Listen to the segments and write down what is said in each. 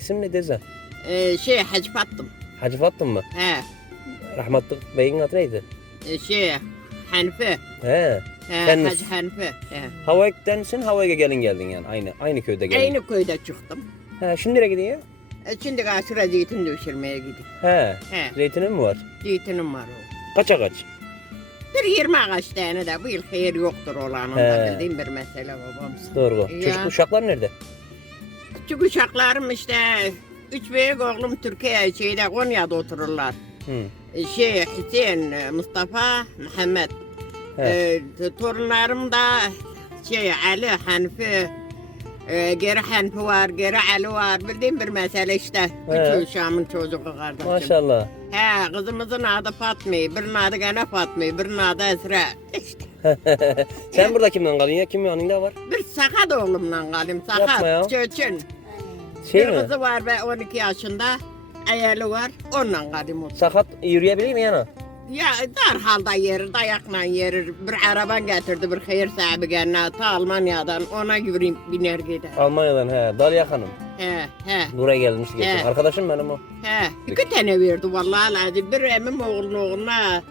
İsim ne Deze? Hacı Fattım. Hacı Fattın mı? He. Rahmetli beyin adı neydi? Hanife. He. He, Sen Hacı Hanife. He. Havay'dansin, Havay'a gelin geldin yani. Aynı köyde geldin. Aynı köyde çıktım. He, şimdi nereye gidiyorsun ya? Şimdi karşıra zeytin döşürmeye gidiyorum. He. He. Zeytinin mi var? Zeytinim var o. Kaça kaç? Bir 20 ağaç tane de bu yıl hayır yoktur olan. Onda He. bildiğim bir mesele babamız. Doğru. Ya. Çocuk uşaklar nerede? Küçük uşaklarım işte 3 büyük oğlum Türkiye Konya'da otururlar. Hı. Hüseyin, Mustafa, Mehmet. He. Torunlarım da Ali, Hanife, geri Hanife var, geri Ali var. Bildiğim bir mesele işte. He. Üç uşağımın çocuğu kardeşim. Maşallah. He, kızımızın adı Fatma, birinin adı gene Fatma, birinin adı Esra. İşte Sen burada kimden kalıyorsun ya? Kim yanında var? bir sakat oğlumla kalayım, Yapma ya. sakat, çocuğun. Şey Bir mi? kızı var ve 12 yaşında, ayarlı var, onunla kalayım. Sakat yürüyebilir mi yana? Ya darhalda yerir, dayakla yerir. Bir araba getirdi, bir hayır sahibi geldi ta Almanya'dan. Ona yürüyüp biner gider. Almanya'dan he. Dalyak Hanım. He. Buraya gelmişti geçen. He. Arkadaşım benim o. He. 2 tane verdi vallahi lazım. Bir emim oğluna,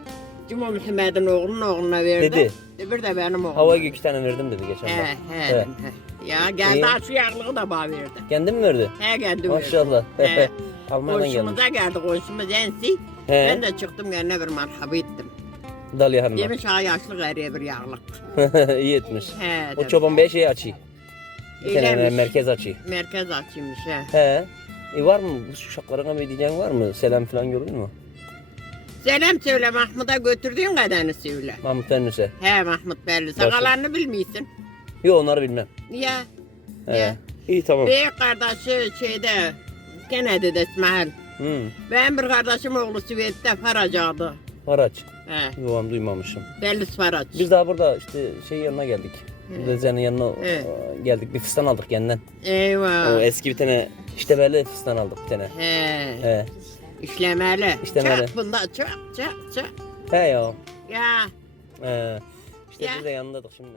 Cuma Muhammed'in oğluna verdi. Dedi. Bir de benim oğluma. Havaya 2 tane verdim dedi geçen He, bak. he. He. Ya geldi İyi. şu yağlığı da bana verdi. Kendin mi verdi? He geldi verdi. Maşallah. He. Almanya'dan gelmiş. Komşumuza geldi, komşumuz ensi. He. Ben de çıktım kendine bir merhaba ettim. Dalya Hanım'a. Yemiş ha yaşlı gariye bir yağlık. İyi etmiş. He. O çoban bey şey açıyor. Bir tane İyiymiş. merkez açıyor. Merkez açıymış he. He. Var mı? Bu uşaklarına bir diyeceğin var mı? Selam falan görür mü? Selam söyle Mahmut'a götürdüğün kadarını söyle. Mahmut Ennüs'e. He Mahmut belli. Nasıl? Sakalarını bilmiyorsun. Yok onları bilmem. Ya. He. Ya. İyi tamam. Büyük kardeşi Kennedy'de İsmail. Hı. Benim bir kardeşim oğlu Sivit'te Faraca'dı. Haraç. He. Yuvam duymamışım. Belli Faraç. Biz daha burada işte yanına geldik. Dezenin yanına He. geldik. Bir fıstan aldık kendinden. Eyvah. O eski bir tane işte böyle fıstan aldık bir tane. He. He. İşlemeli. İşlemeli. Çak bunda çak. He ya. Ya. He. İşte Ya. biz de yanındaydık şimdi.